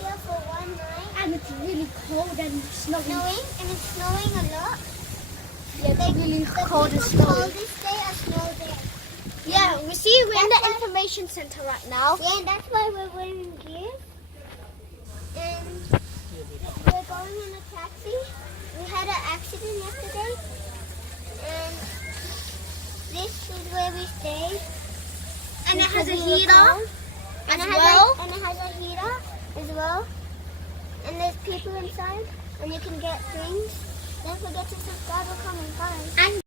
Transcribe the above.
here for one night. And it's really cold and snowing. And it's snowing a lot. Yeah, it's really cold and snowing. This day a snow day. Yeah, we're in the information center right now. Yeah, and that's why we're wearing gear. And we're going in a taxi. We had an accident yesterday. And this is where we stay. And it has a This is heater and as it has well. and it has a heater as well. And there's people inside. And you can get things. Don't forget to subscribe or comment. Bye. And